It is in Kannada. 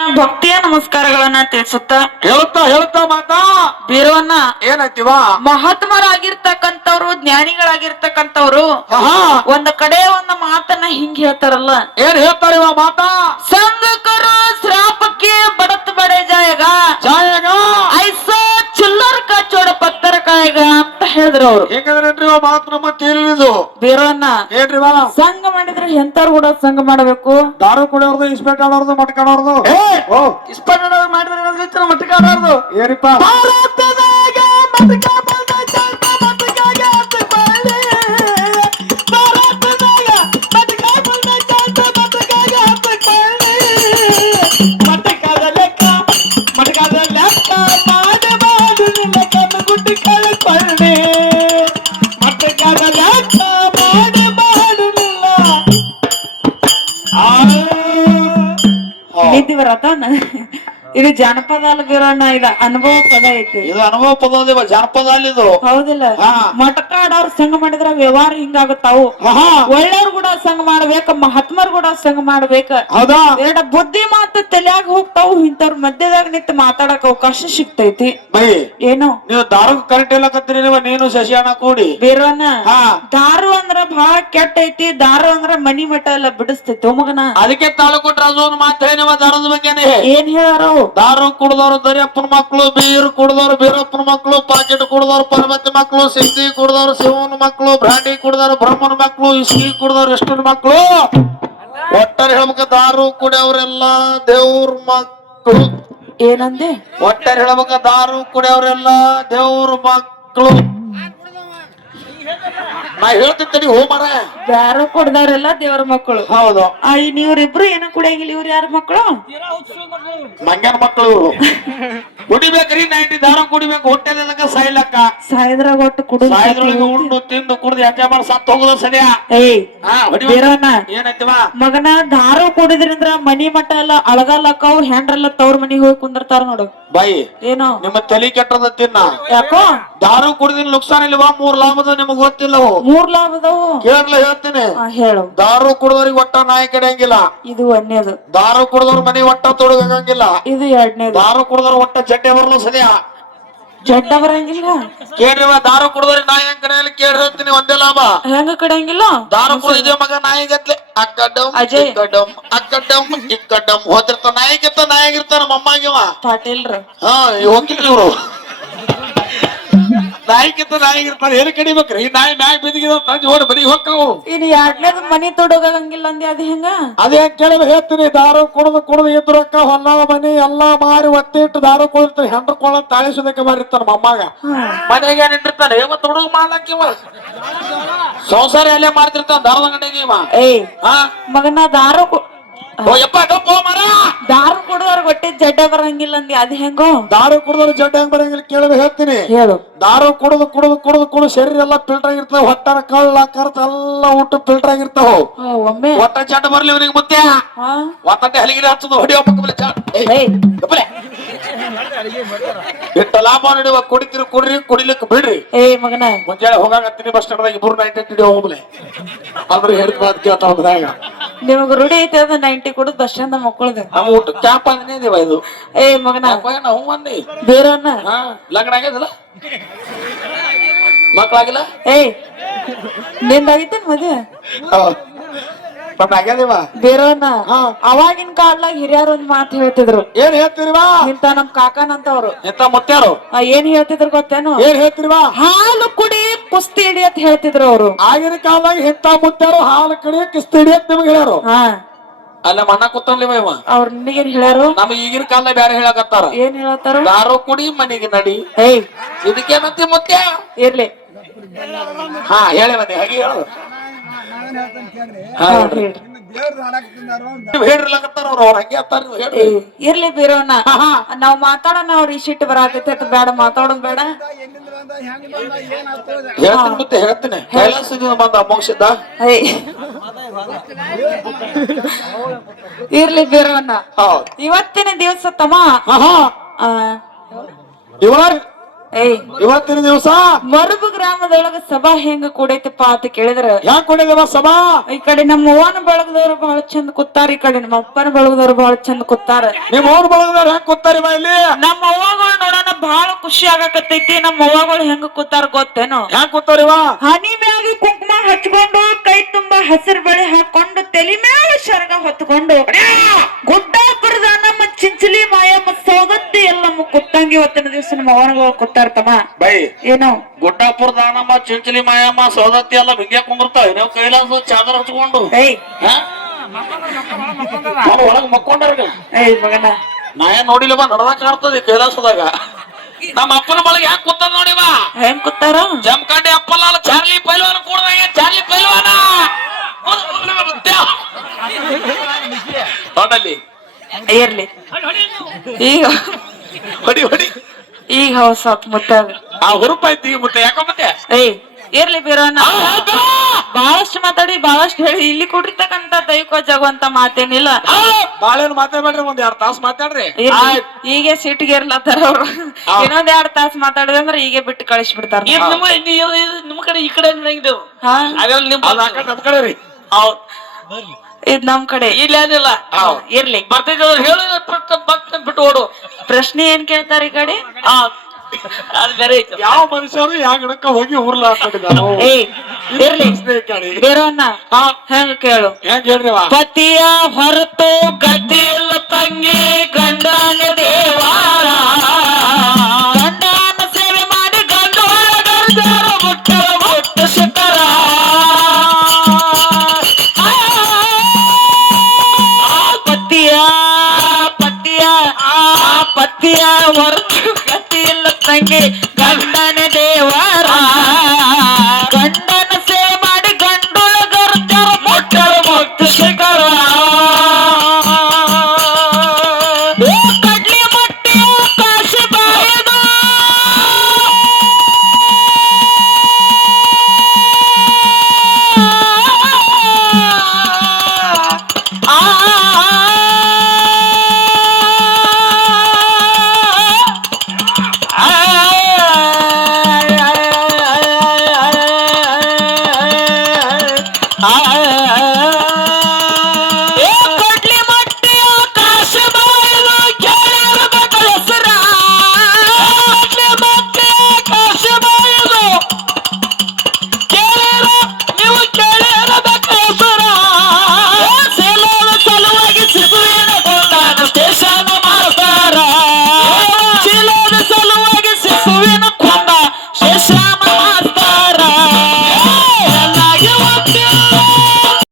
ಭಕ್ತಿಯ ನಮಸ್ಕಾರಗಳನ್ನ ತಿಳಿಸುತ್ತ ಹೇಳುತ್ತಾ ಮಾತಾ ಬೀರವನ್ನ ಏನಂತೀವ ಮಹಾತ್ಮರಾಗಿರ್ತಕ್ಕಂಥವ್ರು ಜ್ಞಾನಿಗಳಾಗಿರ್ತಕ್ಕಂಥವ್ರು ಒಂದ್ ಕಡೆ ಒಂದು ಮಾತನ್ನ ಹಿಂಗ್ ಹೇಳ್ತಾರಲ್ಲ. ಏನ್ ಹೇಳ್ತಾರಿವ ಮಾತಾ? ಸಂಘಕರು ಶ್ರಾಪಕ್ಕೆ ಬಡತ್ ಬಡೆ ಜಾಯಗ ಐಸೋ ಚಿಲ್ಲರ್ ಚೋಡ ಪತ್ತರ ಕಾಯಗ ಅಂತ ಹೇಳಿದ್ರು ಅವ್ರು. ಹೆಂಗಂದ್ರೇನ್ರಿ ಮಾತು ನಮ್ಮ ತಿಳಿದು ಬೀರವನ್ನ ಏನ್ರಿವ ಸಂಘ ಮಾಡಿದ್ರೆ ಎಂತವ್ರು ಕೂಡ ಸಂಘ ಮಾಡಬೇಕು. ದಾರು ಕುಡಿಯೋರ್ದು ಇಸ್ಪೆಟ್ ಆಡೋರ್ದು ಮಟ್ಕಾಡೋರ್ದು ಇಸ್ಪಟ್ ಮಾಡಿದ್ರೆ ಮಟ್ಕಾಡೋರ್ದು ಏರಿಪ್ಪ ನಿಂತಿವರತಾನ ಇದು ಜಾನಪದ ಅಲ್ಲ ಬೀರಣ್ಣ, ಇದು ಅನುಭವ ಪದ ಐತಿ. ಇದು ಅನುಭವ ಪದ ಜಾನಪದ ಅಲ್ಲಿದು ಹೌದಿಲ್ಲ. ಮಟಕ ಆಡವ್ರ ಸಂಘ ಮಾಡಿದ್ರ ವ್ಯವಹಾರ ಹಿಂಗಾಗುತ್ತಾವು. ಒಳ್ಳೆಯವ್ರು ಕೂಡ ಸಂಘ ಮಾಡ್ಬೇಕ, ಮಹಾತ್ಮರು ಕೂಡ ಸಂಘ ಮಾಡ್ಬೇಕ. ಹೌದಾ? ಎರಡ ಬುದ್ಧಿ ಮಾತು ತಲೆಯಾಗ ಹೋಗ್ತಾವು. ಇಂಥವ್ರ ಮಧ್ಯದಾಗ ನಿಂತು ಮಾತಾಡಕ್ ಅವಕಾಶ ಸಿಗ್ತೈತಿ. ಏನು ನೀವು ದಾರು ಕರೆಂಟ್ ಎಲ್ಲ ಕತ್ತೀರಿ ನೀನು ಶಶಿಯಣ್ಣ ಕೂಡಿ ಬೀರಣ್ಣ? ದಾರು ಅಂದ್ರ ಬಹಳ ಕೆಟ್ಟ ಐತಿ. ದಾರು ಅಂದ್ರ ಮನಿ ಮಠ ಎಲ್ಲ ಬಿಡಿಸ್ತೈತಿ ಮಗನ. ಅದಕ್ಕೆ ತಾಲೂಕು ರಾಜು ಮಾತು ಹೇಳಿವ ದಾರದ ಬಗ್ಗೆನೆ. ಏನ್ ಹೇಳಾರ? ದಾರು ಕುಡ್ದವ್ರು ದರಿಯಪ್ಪನ ಮಕ್ಕಳು, ಬೀರ್ ಕುಡ್ದವ್ರು ಬೀರಪ್ಪನ ಮಕ್ಕಳು, ಪಾಕೆಟ್ ಕುಡ್ದವ್ರು ಪಾರ್ವತಿ ಮಕ್ಕಳು, ಸಿದ್ಧಿ ಕುಡ್ದವ್ರು ಶಿವನ ಮಕ್ಕಳು, ಬ್ರಾಂಡಿ ಕುಡ್ದವ್ರು ಬ್ರಹ್ಮನ ಮಕ್ಕಳು, ಇಸ್ಕಿ ಕುಡ್ದವ್ರು ಎಷ್ಟನ ಮಕ್ಕಳು. ಒಟ್ಟಾರೆ ಹೇಳ್ಬೇಕ ದಾರು ಕುಡಿಯವ್ರೆಲ್ಲ ದೇವ್ರ ಮಕ್ಕಳು. ಏನಂದೆ? ಒಟ್ಟಾರೆ ಹೇಳ್ಬೇಕ ದಾರು ಕುಡಿಯವ್ರೆಲ್ಲ ದೇವ್ರ ಮಕ್ಕಳು. ನಾ ಹೇಳ್ತಿರ್ತೀನಿ ಹೋಮರ. ಯಾರು ಕುಡ್ದವ್ರೆಲ್ಲ ದೇವ್ರ ಮಕ್ಕಳು. ಹೌದು. ನೀವ್ರಿಬ್ರು ಏನು ಕುಡಿಯಂಗಿಲ್ಲ. ಇವ್ರು ಯಾರ ಮಕ್ಕಳು? ಮಂಗ್ಯಾನ ಮಕ್ಕಳು ಇವ್ರು. ಕುಡಿಬೇಕ್ರಿ 90 ದಾರ ಕುಡಿಬೇಕು. ಹೊಟ್ಟೆದಾಗ ಸಾಯ್ಲಕ್ಕ ಸಾಯದ್ರಾಗ ಒಟ್ಟು ಕುಡಿದು ಸಾಯದ್ರೊಳಗೆ ಉಂಡು ತಿಂದು ಕುಡ್ದು ಎಂಜಾಯ್ ಮಾಡಿ ಸತ್ತು ಹೋಗುದ ಸರಿಯಾ? ಏನೈತಿವ ಮಗನ? ದಾರು ಕುಡಿದ್ರಿಂದ ಮನಿ ಮಠ ಎಲ್ಲ ಅಳಗಲ್ಲಕ್ಕವು. ಹೆಂಡ್ರೆಲ್ಲ ತವ್ರ ಮನಿಗ್ ಹೋಗಿ ಕುಂದಿರ್ತಾರ ನೋಡು. ಬಾಯಿ ಏನೋ ನಿಮ್ಮ ತಲೆ ಕೆಟ್ಟದ ತಿನ್ನ. ಯಾಕೋ? ದಾರು ಕುಡಿದಿನ ನುಕ್ಸಾನ ಇಲ್ವಾ? 3 ಲಾಭದ ನಿಮಗ್ ಗೊತ್ತಿಲ್ಲ. 3 ಲಾಭದವು ಕೇಳಲ್ಲ ಹೇಳ್ತೀನಿ. ಹೇಳು. ದಾರು ಕುಡಿದವ್ರಿಗೆ ಒಟ್ಟ ನಾಯಿ ಕಡೆಯಂಗಿಲ್ಲ. ಇದು ಒಂದೇದು. ದಾರು ಕುಡಿದವ್ರ ಮನಿ ಒಟ್ಟ ತೊಡಗಂಗಿಲ್ಲ. ಇದು ಎರಡನೇದು. ದಾರು ಕುಡಿದವ್ರ ಒಟ್ಟ ಜಡ್ಡೆ ಬರಲು ಸದ್ಯ ಜಡ್ಡ ಬರಂಗಿಲ್ಲ. ಕೇಳ್ರಿವ ದಾರು ಕುಡಿದವ್ರಿಗೆ ನಾಯಿ ಹೆಂಗ್ ಕಡೆಯಲ್ಲಿ ಕೇಳಿ ಹೇಳ್ತೀನಿ. ಒಂದೇ ಲಾಭ. ಹೆಂಗ ಕಡೆಯಂಗಿಲ್ಲ? ದಾರು ಕುಡಿದ ಮಗ ನಾಯಿಗತ್ಲೆ ಅಕ್ಕಡಮ್ ಇಕ್ಕಡಮ್ ಅಕ್ಕಡಮ್ ಇಕ್ಕಡಮ್ ಹೋತಿರ್ತಾನ. ನಾಯಿಗಿತ್ತ ನಾಯಿಗಿರ್ತಾನ ಮಮ್ಮಾಗಿವ ಪಾಟೀಲ್ರ. ಹೋಗಿರ್ಲಿ ಇವ್ರು. ನಾಯಿಗಿತ್ತ ನಾಯಿಗಿರ್ತಾರ. ಏನು ಕಡಿಬೇಕ್ರಿ? ನಾಯಿ ಮ್ಯಾಗ ಬಿದ್ದಿದ ತಂಜಿ ಓಡಿ ಬರೀ ಹೋಗ್ತಾವು. ಇನ್ ಎರಡನೇದು ಮನಿ ತೊಡಗಂಗಿಲ್ಲ ಅಂದಿ. ಅದ ಹೆಂಗ? ಅದೇ ಕೇಳಿದ್ರೆ ಹೇಳ್ತೀನಿ. ದಾರು ಕುಡಿದು ಇದ್ರಕ್ಕ ಹೊಲ ಮನಿ ಎಲ್ಲಾ ಮಾರಿ ಒತ್ತಿಟ್ಟು ದಾರು ಕುಡಿರ್ತಾನೆ. ಹೆಂಡ್ರ ಕೊಳ್ಳ ತಾಳಿಸೋದಕ್ಕೆ ಮಾಡಿರ್ತಾನ ಮಮ್ಮಾಗ. ಮನೆಗೆ ನಿಂತಿರ್ತಾನೆ. ಇವತ್ತು ಹುಡುಗ ಮಾಡ್ಲಕ್ಕಿವ ಸಂಸಾರ ಅಲ್ಲೇ ಮಾಡ್ತಿರ್ತಾನ ದಾರದ ಗಂಟೆಗೆ ಇವ. ಮಗನ ದಾರು ದಾರು ಕುಡಿದವ್ರ ಹೊಟ್ಟೆ ಜಡ್ಡ ಬರಂಗಿಲ್ಲ ಅಂದಿ. ಅದ್ ಹೆಂಗೋ? ದಾರು ಕುಡಿದವ್ರು ಜಡ್ಡ ಹೆಂಗ್ ಬರಂಗಿಲ್ಲ ಕೇಳಿದ್ರೆ ಹೇಳ್ತೀನಿ. ಹೇಳು. ದಾರು ಕುಡಿದು ಶರೀರ ಎಲ್ಲ ಫಿಲ್ಟರ್ ಆಗಿರ್ತಾವ. ಹೊಟ್ಟಾರ ಕಳ್ಳ ಕರ್ತ ಎಲ್ಲ ಊಟ ಫಿಲ್ಟರ್ ಆಗಿರ್ತಾವ. ಒಮ್ಮೆ ಒಟ್ಟ ಜಡ್ಡ ಬರ್ಲಿ ಇವನಿಗೆ ಮುತ್ತೆ. ಒತ್ತಟ್ಟೆ ಹಲಿಗಿರಿ ಹಚ್ಚದು ಹೊಡಿಯೋ ಇಟ್ಟ ಲಾಭ ನೀಡುವ. ಕುಡಿತೀರಿ ಕುಡ್ರಿ, ಕುಡಿಲಿಕ್ಕೆ ಬಿಡ್ರಿ. ಮಗನ ಮುಂಜಾನೆ ಹೋಗಾಕತ್ತೀನಿ ಬಸ್ ಸ್ಟ್ಯಾಂಡ್ 2 ನೈಟ್ ಹಿಡಿಯೋ ಹೋಗ್ಲಿ ಅಂದ್ರೆ ಹೇಳಿದ ಮಾತು ಕೇಳ್ತಾ ಹೋದಾಗ ನಿಮಗ್ ರೂಢಿ ಐತೆ ಅದ 90 ಕುಡಿದ್ ಬಸ್ ಸ್ಟ್ಯಾಂಡ್ ಮಕ್ಕಳದ. ನಮ್ಮ ಊಟ ಕ್ಯಾಂಪ್ ಅಂದ್ರೆ ಇದೀವ ಇದು. ಮಗನ ಹೂ ಮಂದಿ ಬೇರನ್ನ ಲಗ್ನ ಆಗ್ಯದಲ್ಲ? ಮಕ್ಳಾಗಿಲ್ಲ? ನಿಂದಾಗಿತ್ತೇನ್ ಮದ್ವೆ? ಆಗ್ಯದಿವ ಬೇರನ್ನ. ಅವಾಗಿನ ಕಾಲದಾಗ ಹಿರಿಯರು ಒಂದ್ ಮಾತು ಹೇಳ್ತಿದ್ರು. ಏನ್ ಹೇಳ್ತಿರಿವಾ? ಇಂತ ನಮ್ ಕಾಕನಂತವ್ರು ಎಂತ ಮುತ್ಯಾರು ಏನ್ ಹೇಳ್ತಿದ್ರು ಗೊತ್ತೇನು? ಏನ್ ಹೇಳ್ತಿರಿವಾ? ಹಾಲು ಕುಡಿ ಕುಸ್ತಿ ಹಿಡಿ ಅಂತ ಹೇಳ್ತಿದ್ರು ಅವ್ರು. ಆಗಿನ ಕಾಲದಾಗ ಎಂತ ಮುತ್ಯಾರು ಹಾಲು ಕಡಿ ಕುಸ್ತಿ ಹಿಡಿ ಅಂತ ನಿಮ್ಗೆ ಹೇಳ್ಯಾರು. ಅಲ್ಲ ಮಣ್ಣ ಕೂತನ್ಲಿವ ಇವ. ಅವ್ರ ನಿನಗೇನ್ ಹೇಳ್ಯಾರು? ನಮ್ ಈಗಿನ ಕಾಲದಾಗ ಬ್ಯಾರೆ ಹೇಳಕತ್ತಾರ. ಏನ್ ಹೇಳತ್ತಾರ? ದಾರು ಕುಡಿ ಮನೆಗೆ ನಡಿ. ಇದಕ್ಕೇನಂತಿ ಮುತ್ಯ? ಇರ್ಲಿ ಹೇಳಿ ಬನ್ನಿ. ಹಾಗೆ ಹೇಳು. ಇರ್ಲಿ ಬೀರೋಣ. ನಾವ್ ಮಾತಾಡೋಣ. ಅವ್ರ ಇಶಿಟ್ಟು ಬರಾತೈತೆ ಬೇಡ ಮಾತಾಡೋದ್ ಬೇಡ. ಹೇಳ್ತೀನಿ ಕೈಲಾಸದಿಂದ ಬಂದ ಮೋಕ್ಷದ. ಇರ್ಲಿ ಬೀರೋಣ. ಇವತ್ತಿನ ದಿವಸ ತಮ್ಮ ಏಯ್ ಇವತ್ತಿನ ದಿವಸ ಮರುಬು ಗ್ರಾಮದೊಳಗ ಸಭಾ ಹೆಂಗ ಕೂಡೈತಪ್ಪ ಅಂತ ಕೇಳಿದ್ರ ಯಾಕೆ ಕೊಟ್ಟಿದ್ದೇವ ಸಭಾ? ಈ ಕಡೆ ನಮ್ಮ ಅವ್ವನ ಬಳಗದವ್ರು ಬಹಳ ಚಂದ ಕೂತಾರ, ಈ ಕಡೆ ನಮ್ಮ ಅಪ್ಪನ ಬಳಗದವ್ರು ಬಹಳ ಚಂದ ಕೂತಾರ. ನಿಮ್ ಅವ್ರ ಬಳಗದವ್ರು ಹೆಂಗ್ ಕೂತಾರಿವ ಇಲ್ಲಿ? ನಮ್ಮ ಅವ್ವಗಳು ನೋಡೋಣ ಬಹಳ ಖುಷಿ ಆಗಕತ್ತೈತಿ. ನಮ್ಮ ಅವ್ವಗಳು ಹೆಂಗ ಕೂತಾರ ಗೊತ್ತೇನು? ಹೆಂಗ್ ಕೂತಾರಿವ? ಹನಿ ಮ್ಯಾಗ ಕುಂಕುಮ ಹಚ್ಕೊಂಡು, ಕೈ ತುಂಬಾ ಹಸಿರು ಬಳೆ ಹಾಕೊಂಡು, ತಲೆ ಮ್ಯಾಲ ಶರ್ಗ ಹೊತ್ಕೊಂಡು, ಗುಡ್ಡಾಪುರದ ನಮ್ಮ ಚಿಂಚಲಿ ಮಾಯಮ್ಮ ಸೌಗತ್ತಿ ಎಲ್ಲಮ್ಮ ಕೂತಂಗಿ ಇವತ್ತಿನ ದಿವಸ ನಮ್ಮ ಅವನಗಳು ಕೂತಾರ್ತಮ್ಮ. ಬೈ ಏನು ಗುಡ್ಡಾಪುರ ದಾನಮ್ಮ, ಚಿಂಚಲಿ ಮಾಯಮ್ಮ, ಸೌದತ್ತಿ ಎಲ್ಲ ಹಿಂಗೆ ಕುಂದಿರ್ತಾವ. ನೀವು ಕೈಲಾಸ ಚಾದರ್ ಹಚ್ಕೊಂಡು ಏಯ್ ಒಳಗ್ ಮಕ್ಕೊಂಡಾರ. ಏಯ್ ಮಗನ, ನಾ ಏನ್ ನೋಡಿಲ್ಲವ, ನಡದ ಕಾಣ್ತದೆ ಕೈಲಾಸದಾಗ. ನಮ್ಮ ಅಪ್ಪನ ಬಳಗ ಯಾಕೆ ಕೂತದ ನೋಡಿವ? ಹೆಂಗ್ ಕೂತಾರ? ಜಮಖಂಡಿ ಅಪ್ಪಲ್ಲ, ಚಾರ್ಲಿ ಪೈಲ್ವಾನ ಕೂಡ್ದಂಗೆ. ಚಾರ್ಲಿ ಪೈಲ್ವಾನ ನೋಡಲ್ಲಿ ಇರ್ಲಿ ಈಗ ಹೊಡಿ ಹೊಡಿ. ಈಗ ಹೊಸ ಮುತ್ತಾಗ ಆ ಹುರುಪ ಐತಿ ಈಗ ಮತ್ತೆ ಯಾಕ ಮತ್ತೆ? ಏಯ್ ಇರ್ಲಿ ಬೀರೋಣ, ಬಹಳಷ್ಟು ಮಾತಾಡಿ ಬಹಳಷ್ಟು ಹೇಳಿ ಇಲ್ಲಿ ಕೊಟ್ಟಿರ್ತಕ್ಕಂತ ದೈವಿಕ ಜಗ ಅಂತ ಮಾತೇನಿಲ್ಲ. ಬಾಳೇನು ಮಾತಾಡ್ಬೇಡ್ರಿ, ಒಂದ್ 2 ತಾಸು ಮಾತಾಡ್ರಿ. ಈಗ ಸಿಟ್ಟಿಗೆ ಇರ್ಲತ್ತಾರ ಅವ್ರು. ಇನ್ನೊಂದ್ 2 ತಾಸು ಮಾತಾಡಿದ್ರೆ ಅಂದ್ರೆ ಈಗ ಬಿಟ್ಟು ಕಳಿಸಿ ಬಿಡ್ತಾರ. ನಿಮ್ ಕಡೆ ಈ ಕಡೆ ಹಾ ನಮ್ ಕಡೆ ರೀ. ಇದ್ ನಮ್ ಕಡೆ ಇಲ್ಲ ಏನಿಲ್ಲ, ಇರ್ಲಿ. ಬರ್ತೈತೆ ಹೇಳಿ ಬಿಟ್ಟು ಓಡು. ಪ್ರಶ್ನೆ ಏನ್ ಕೇಳ್ತಾರ ಈ ಕಡೆ? ಅದ್ ಬೇರೆ ಐತಿ. ಯಾವ ಮನುಷ್ಯರು ಯಾವ ಗಿಡಕ್ಕ ಹೋಗಿ ಉರ್ಲಾಡ್ತಾರ? ಏಯ್ ಇರ್ಲಿ ಬೇರೋನ್ನ ಹೆಂಗ ಕೇಳು? ಹೆಂಗ್ ಹೇಳ್ರಿವ? ಪತಿಯ ಹೊರತು ಗತಿ ಇಲ್ಲ ತಂಗಿ, ಗಂಡನ ದೇವಾರ, ಗಂಡನ ಸೇವೆ ಮಾಡಿ ಗಂಡು ಮುಟ್ಟ ಶಿಖರ. ಪತಿಯ ಹೊರತು ಗತಿ ಇಲ್ಲ ತಂಗಿ, ಗಂಡ